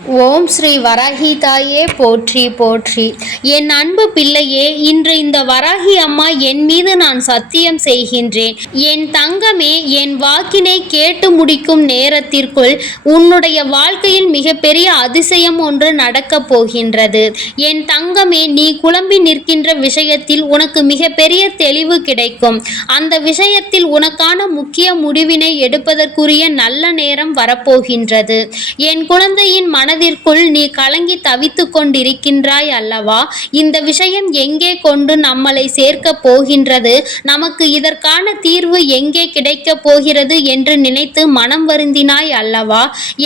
ஓம் ஸ்ரீ வராகி தாயே போற்றி போற்றி. என் அன்பு பிள்ளையே, இன்று இந்த வராகி அம்மா என் மீது நான் சத்தியம் செய்கின்றேன். என் தங்கமே, என் வாக்கினை கேட்டு முடிக்கும் நேரத்திற்குள் உன்னுடைய வாழ்க்கையில் மிகப்பெரிய அதிசயம் ஒன்று நடக்கப் போகின்றது. என் தங்கமே, நீ குழம்பி நிற்கின்ற விஷயத்தில் உனக்கு மிகப்பெரிய தெளிவு கிடைக்கும். அந்த விஷயத்தில் உனக்கான முக்கிய முடிவினை எடுப்பதற்குரிய நல்ல நேரம் வரப்போகின்றது. என் குழந்தையின் மனதிற்குள் நீ கலங்கி தவித்துக் கொண்டிருக்கின்றாய் அல்லவா? இந்த விஷயம் எங்கே கொண்டு நம்மளை சேர்க்கப் போகின்றது, நமக்கு இதற்கான தீர்வு எங்கே கிடைக்கப் போகிறது என்று நினைத்து மனம் வருந்தினாய் அல்லவா?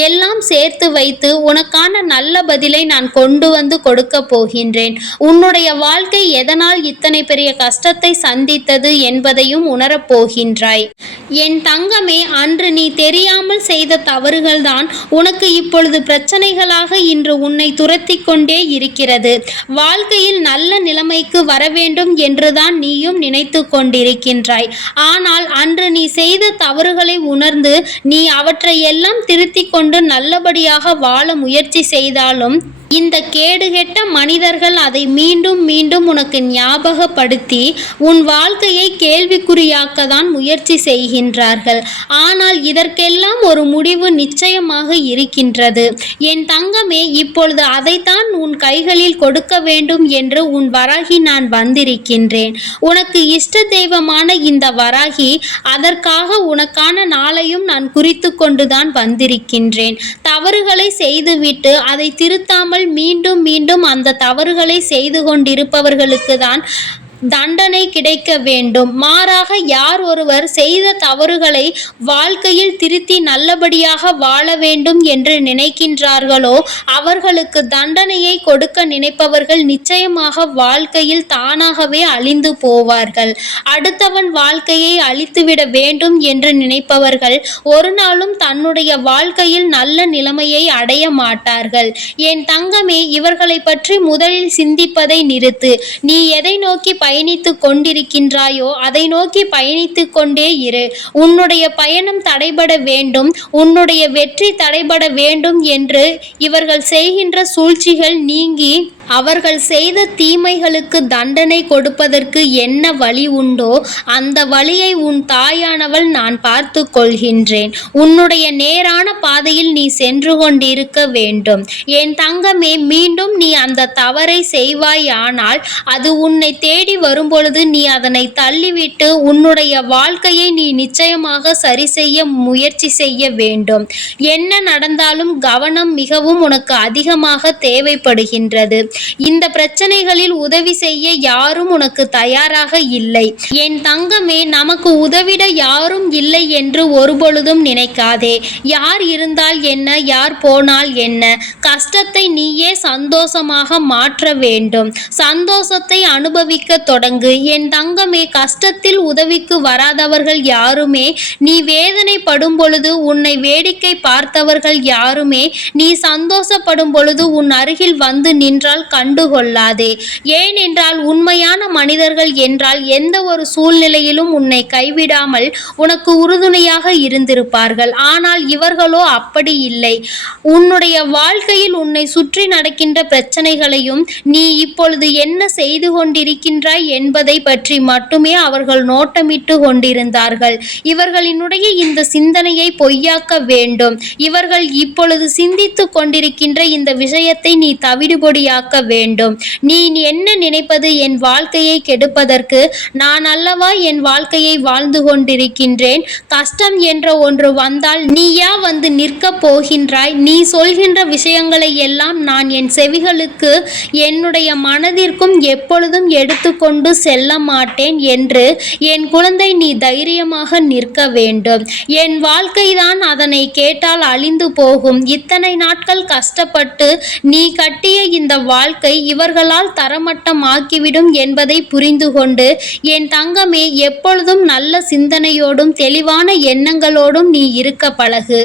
எல்லாம் சேர்த்து வைத்து உனக்கான நல்ல பதிலை நான் கொண்டு வந்து கொடுக்கப் போகின்றேன். உன்னுடைய வாழ்க்கை எதனால் இத்தனை பெரிய கஷ்டத்தை சந்தித்தது என்பதையும் உணரப் போகின்றாய். என் தங்கமே, அன்று நீ தெரியாமல் செய்த தவறுகள்தான் உனக்கு இப்பொழுது பிரச்சனைகளாக இன்று உன்னை துரத்தி கொண்டே இருக்கிறது. வாழ்க்கையில் நல்ல நிலைமைக்கு வர வேண்டும் என்றுதான் நீயும் நினைத்து கொண்டிருக்கின்றாய். ஆனால் அன்று நீ செய்த தவறுகளை உணர்ந்து நீ அவற்றை எல்லாம் திருத்திக் கொண்டு நல்லபடியாக வாழ முயற்சி செய்தாலும் இந்த கேடுகெட்ட மனிதர்கள் அதை மீண்டும் மீண்டும் உனக்கு ஞாபகப்படுத்தி உன் வாழ்க்கையை கேள்விக்குறியாக்கத்தான் முயற்சி செய்கின்றார்கள். ஆனால் இதற்கெல்லாம் ஒரு முடிவு நிச்சயமாக இருக்கின்றது. என் தங்கமே, இப்பொழுது அதைத்தான் உன் கைகளில் கொடுக்க வேண்டும் என்று உன் வராகி நான் வந்திருக்கின்றேன். உனக்கு இஷ்ட தெய்வமான இந்த வராகி அதற்காக உனக்கான நாளையும் நான் குறித்து கொண்டுதான் வந்திருக்கின்றேன். தவறுகளை செய்துவிட்டு அதை திருத்தாமல் மீண்டும் மீண்டும் அந்த தவறுகளை செய்து கொண்டிருப்பவர்களுக்கு தான் தண்டனை கிடைக்க வேண்டும். மாறாக யார் ஒருவர் செய்த தவறுகளை வாழ்க்கையில் திருத்தி நல்லபடியாக வாழ வேண்டும் என்று நினைக்கின்றார்களோ அவர்களுக்கு தண்டனையை கொடுக்க நினைப்பவர்கள் நிச்சயமாக வாழ்க்கையில் தானாகவே அழிந்து போவார்கள். அடுத்தவன் வாழ்க்கையை அழித்துவிட வேண்டும் என்று நினைப்பவர்கள் ஒரு நாளும் தன்னுடைய வாழ்க்கையில் நல்ல நிலைமையை அடைய மாட்டார்கள். என் தங்கமே, இவர்களை பற்றி முதலில் சிந்திப்பதை நிறுத்து. நீ எதை நோக்கி பயணித்துக் கொண்டிருக்கின்றாயோ அதை நோக்கி பயணித்துக் கொண்டே இரு. உன்னுடைய பயணம் தடைபட வேண்டும், உன்னுடைய வெற்றி தடைபட வேண்டும் என்று இவர்கள் செய்கின்ற சூழ்ச்சிகள் நீங்கி அவர்கள் செய்த தீமைகளுக்கு தண்டனை கொடுப்பதற்கு என்ன வழி உண்டோ அந்த வழியை உன் தாயானவள் நான் பார்த்து கொள்கின்றேன். உன்னுடைய நேரான பாதையில் நீ சென்று கொண்டிருக்க வேண்டும். என் தங்கமே, மீண்டும் நீ அந்த தவறை செய்வாயானால் அது உன்னை தேடி வரும்பொழுது நீ அதனை தள்ளிவிட்டு உன்னுடைய வாழ்க்கையை நீ நிச்சயமாக சரி செய்ய முயற்சி செய்ய வேண்டும். என்ன நடந்தாலும் கவனம் மிகவும் உனக்கு அதிகமாக தேவைப்படுகின்றது. இந்த பிரச்சனைகளில் உதவி செய்ய யாரும் உனக்கு தயாராக இல்லை. என் தங்கமே, நமக்கு உதவிட யாரும் இல்லை என்று ஒருபொழுதும் நினைக்காதே. யார் இருந்தால் என்ன, யார் போனால் என்ன? கஷ்டத்தை நீயே சந்தோஷமாக மாற்ற வேண்டும். சந்தோஷத்தை அனுபவிக்க தொடங்கு. என் தங்கமே, கஷ்டத்தில் உதவிக்கு வராதவர்கள் யாருமே, நீ வேதனைப்படும் பொழுது உன்னை வேடிக்கை பார்த்தவர்கள் யாருமே நீ சந்தோஷப்படும் பொழுது உன் அருகில் வந்து நின்றால் கண்டுகொள்ளாதே. ஏனென்றால் உண்மையான மனிதர்கள் என்றால் எந்த ஒரு சூழ்நிலையிலும் உன்னை கைவிடாமல் உனக்கு உறுதுணையாக இருந்திருப்பார்கள். ஆனால் இவர்களோ அப்படி இல்லை. உன்னுடைய வாழ்க்கையில் உன்னை சுற்றி நடக்கின்ற பிரச்சனைகளையும் நீ இப்பொழுது என்ன செய்து கொண்டிருக்கின்றாய் என்பதை பற்றி மட்டுமே அவர்கள் நோட்டமிட்டு கொண்டிருந்தார்கள். இவர்களினுடைய இந்த சிந்தனையை பொய்யாக்க வேண்டும். இவர்கள் இப்பொழுது சிந்தித்து கொண்டிருக்கின்ற இந்த விஷயத்தை நீ தவிடுபொடியாக்க வேண்டும். நீ என்ன நினைப்பது? என் வாழ்க்கையை கெடுப்பதற்கு நான் அல்லவா என் வாழ்க்கையை வாழ்ந்து கொண்டிருக்கின்றேன். கஷ்டம் என்ற ஒன்று வந்தால் நீயா வந்து நிற்க போகின்றாய்? நீ சொல்கின்ற விஷயங்களை எல்லாம் நான் என் செவிகளுக்கு என்னுடைய மனதிற்கும் எப்பொழுதும் எடுத்துக்கொண்டு செல்ல மாட்டேன் என்று என் குழந்தை நீ தைரியமாக நிற்க வேண்டும். என் வாழ்க்கைதான் அதனை கேட்டால் அழிந்து போகும். இத்தனை நாட்கள் கஷ்டப்பட்டு நீ கட்டிய இந்த வாழ்க்கை இவர்களால் தரமட்டம் ஆக்கிவிடும் என்பதை புரிந்து கொண்டு என் தங்கமே எப்பொழுதும் நல்ல சிந்தனையோடும் தெளிவான எண்ணங்களோடும் நீ இருக்க பழகு.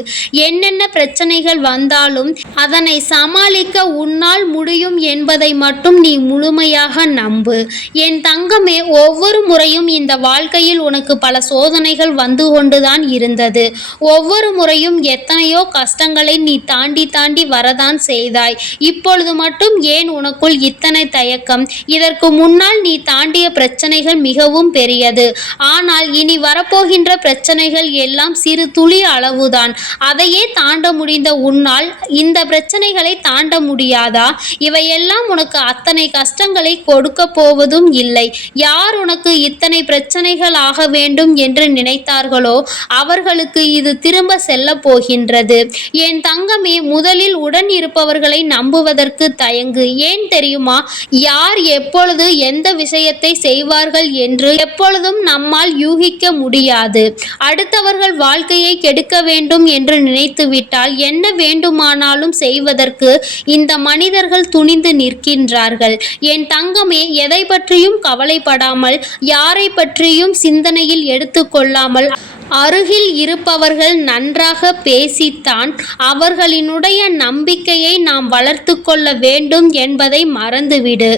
என்னென்ன பிரச்சனைகள் வந்தாலும் அதனை சமாளிக்க உன்னால் முடியும் என்பதை மட்டும் நீ முழுமையாக நம்பு. என் தங்கமே, ஒவ்வொரு முறையும் இந்த வாழ்க்கையில் உனக்கு பல சோதனைகள் வந்து கொண்டுதான் இருந்தது. ஒவ்வொரு முறையும் எத்தனையோ கஷ்டங்களை நீ தாண்டி தாண்டி வரதான் செய்தாய். இப்பொழுது மட்டும் ஏன் உனக்குள் இத்தனை தயக்கம்? இதற்கு முன்னால் நீ தாண்டிய பிரச்சனைகள் மிகவும் பெரியது. ஆனால் இனி வரப்போகின்ற பிரச்சனைகள் எல்லாம் சிறு துளி அளவுதான். அதையே தாண்ட முடிந்த உன்னால் இந்த பிரச்சனைகளை தாண்ட முடியாதா? இவையெல்லாம் உனக்கு அத்தனை கஷ்டங்களை கொடுக்க போவதும் இல்லை. யார் உனக்கு இத்தனை பிரச்சனைகள் ஆக வேண்டும் என்று நினைத்தார்களோ அவர்களுக்கு இது திரும்ப செல்ல போகின்றது. என் தங்கமே, முதலில் உடன் இருப்பவர்களை நம்புவதற்கு தயங்கு. ஏன் தெரியுமா? யார் எப்பொழுது எந்த விஷயத்தை செய்வார்கள் என்று எப்பொழுதும் நம்மால் யூகிக்க முடியாது. அடுத்தவர்கள் வாழ்க்கையை கெடுக்க வேண்டும் என்று நினைத்துவிட்டால் என்ன வேண்டுமானாலும் செய்வதற்கு இந்த மனிதர்கள் துணிந்து நிற்கின்றார்கள். என் தங்கமே, எதை பற்றியும் கவலைப்படாமல், யாரை பற்றியும் சிந்தனையில் எடுத்துக்கொள்ளாமல், அருகில் இருப்பவர்கள் நன்றாக பேசித்தான் அவர்களினுடைய நம்பிக்கையை நாம் வளர்த்து கொள்ள வேண்டும் என்பதை மறந்துவிடு.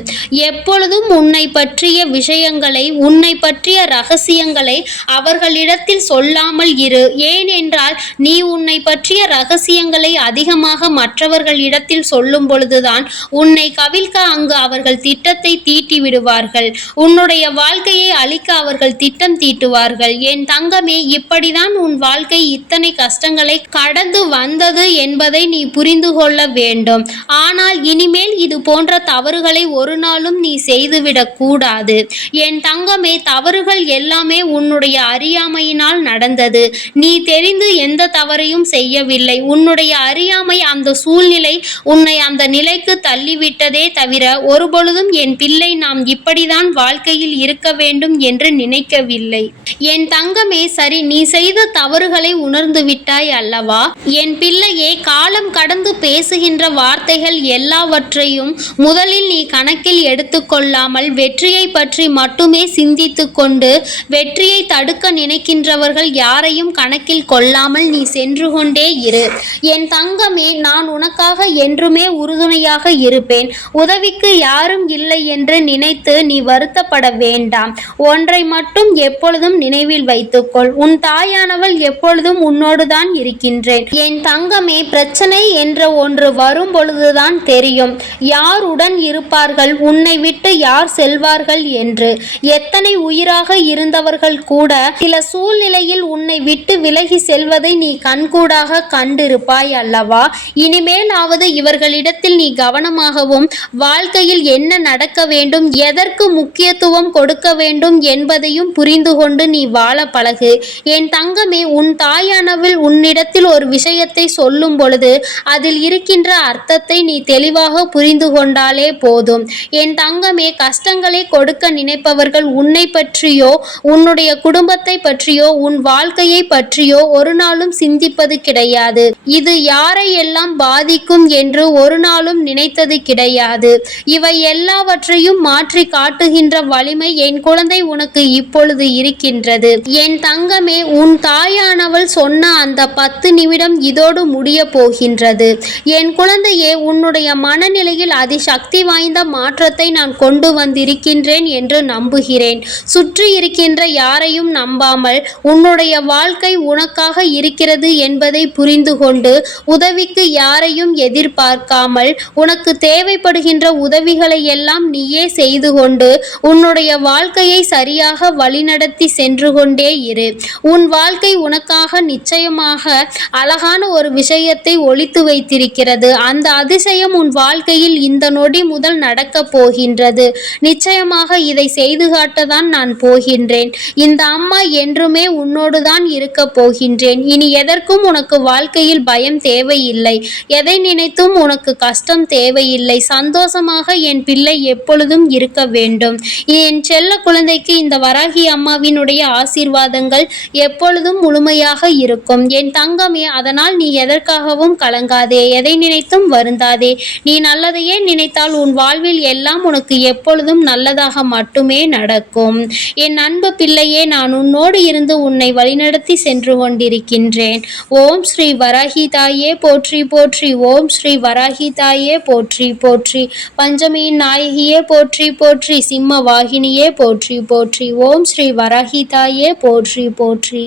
எப்பொழுதும் உன்னை பற்றிய விஷயங்களை, உன்னை பற்றிய ரகசியங்களை அவர்களிடத்தில் சொல்லாமல் இரு. ஏனென்றால் நீ உன்னை பற்றிய ரகசியங்களை அதிகமாக மற்றவர்களிடத்தில் சொல்லும் பொழுதுதான் உன்னை கவிழ்க்க அங்கு அவர்கள் திட்டத்தை தீட்டி விடுவார்கள். உன்னுடைய வாழ்க்கையை அழிக்க அவர்கள் திட்டம் தீட்டுவார்கள். என் தங்கமே, இப்படிதான் உன் வாழ்க்கை இத்தனை கஷ்டங்களை கடந்து வந்தது என்பதை நீ புரிந்து கொள்ள வேண்டும். ஆனால் இனிமேல் இது போன்ற தவறுகளை ஒரு நாளும் நீ செய்துவிடக் கூடாது. என் தங்கமே, தவறுகள் எல்லாமே உன்னுடைய அறியாமையினால் நடந்தது. நீ தெரிந்து எந்த தவறையும் செய்யவில்லை. உன்னுடைய அறியாமை, அந்த சூழ்நிலை உன்னை அந்த நிலைக்கு தள்ளிவிட்டதே தவிர ஒருபொழுதும் என் பிள்ளை நாம் இப்படிதான் வாழ்க்கையில் இருக்க வேண்டும் என்று நினைக்கவில்லை. என் தங்கமே, சரி, நீ செய்த தவறுகளை உணர்ந்து விட்டாய் அல்லவா? என் பிள்ளையே, காலம் கடந்து பேசுகின்ற வார்த்தைகள் எல்லாவற்றையும் முதலில் நீ கணக்கில் எடுத்துக்கொள்ளாமல் வெற்றியை பற்றி மட்டுமே சிந்தித்து கொண்டு வெற்றியை தடுக்க நினைக்கின்றவர்கள் யாரையும் கணக்கில் கொள்ளாமல் நீ சென்று கொண்டே இரு. என் தங்கமே, நான் உனக்காக என்றுமே உறுதுணையாக இருப்பேன். உதவிக்கு யாரும் இல்லை என்று நினைத்து நீ வருத்தப்பட வேண்டாம். ஒன்றை மட்டும் எப்பொழுதும் நினைவில் வைத்துக்கொள். உன் தாயானவள் எப்பொழுதும் உன்னோடுதான் இருக்கின்றேன். என் தங்கமே, பிரச்சனை என்ற ஒன்று வரும் பொழுதுதான் தெரியும் யார் உடன் இருப்பார்கள், உன்னை விட்டு யார் செல்வார்கள் என்று. எத்தனை உயிராக இருந்தவர்கள் கூட சில சூழ்நிலையில் உன்னை விட்டு விலகி செல்வதை நீ கண்கூடாக கண்டிருப்பாய் அல்லவா? இனிமேலாவது இவர்களிடத்தில் நீ கவனமாகவும், வாழ்க்கையில் என்ன நடக்க வேண்டும், எதற்கு முக்கியத்துவம் கொடுக்க வேண்டும் என்பதையும் புரிந்து கொண்டு நீ வாழ பழகு. என் தங்கமே, உன் தாயானவள் உன்னிடத்தில் ஒரு விஷயத்தை சொல்லும் பொழுது அதில் இருக்கின்ற அர்த்தத்தை நீ தெளிவாக புரிந்து கொண்டாலே போதும். என் தங்கமே, கஷ்டங்களை கொடுக்க நினைப்பவர்கள் உன்னை பற்றியோ, உன்னுடைய குடும்பத்தை பற்றியோ, உன் வாழ்க்கையை பற்றியோ ஒரு நாளும் சிந்திப்பது கிடையாது. இது யாரை எல்லாம் பாதிக்கும் என்று ஒரு நாளும் நினைத்தது கிடையாது. இவை எல்லாவற்றையும் மாற்றி காட்டுகின்ற வலிமை என் குழந்தை உனக்கு இப்பொழுது இருக்கின்றது. என் தங்கமே, உன் தாயானவள் சொன்ன அந்த 10 நிமிடம் இதோடு முடிய போகின்றது. என் குழந்தையே, உன்னுடைய மனநிலையில் அதிசக்தி வாய்ந்த மாற்றத்தை நான் கொண்டு வந்திருக்கின்றேன் என்று நம்புகிறேன். சுற்றி இருக்கின்ற யாரையும் நம்பாமல் உன்னுடைய வாழ்க்கை உனக்காக இருக்கிறது என்பதை புரிந்து கொண்டு உதவிக்கு யாரையும் எதிர்பார்க்காமல் உனக்கு தேவைப்படுகின்ற உதவிகளை எல்லாம் நீயே செய்து கொண்டு உன்னுடைய வாழ்க்கையை சரியாக வழிநடத்தி சென்று கொண்டே இரு. உன் வாழ்க்கை உனக்காக நிச்சயமாக அழகான ஒரு விஷயத்தை ஒளித்து வைத்திருக்கிறது. அந்த அதிசயம் உன் வாழ்க்கையில் இந்த நொடி முதல் நடக்கப் போகின்றது. நிச்சயமாக இதை செய்து காட்டதான் நான் போகின்றேன். இந்த அம்மா என்றுமே உன்னோடுதான் இருக்க போகின்றேன். இனி எதற்கும் உனக்கு வாழ்க்கையில் பயம் தேவையில்லை. எதை நினைத்தும் உனக்கு கஷ்டம் தேவையில்லை. சந்தோஷமாக என் பிள்ளை எப்பொழுதும் இருக்க வேண்டும். என் செல்ல குழந்தைக்கு இந்த வராகி அம்மாவினுடைய ஆசீர்வாதங்கள் எப்பொழுதும் முழுமையாக இருக்கும். என் தங்கமே, அதனால் நீ எதற்காகவும் கலங்காதே, எதை நினைத்தும் வருந்தாதே. நீ நல்லதையே நினைத்தால் உன் வாழ்வில் எல்லாம் உனக்கு எப்பொழுதும் நல்லதாக மட்டுமே நடக்கும். என் அன்பு பிள்ளையே, நான் உன்னோடு இருந்து உன்னை வழிநடத்தி சென்று கொண்டிருக்கின்றேன். ஓம் ஸ்ரீ வராகி தாயே போற்றி போற்றி. ஓம் ஸ்ரீ வராகி தாயே போற்றி போற்றி. பஞ்சமியின் நாயகியே போற்றி போற்றி. சிம்ம வாகினியே போற்றி போற்றி. ஓம் ஸ்ரீ வராகி தாயே போற்றி போற்றி.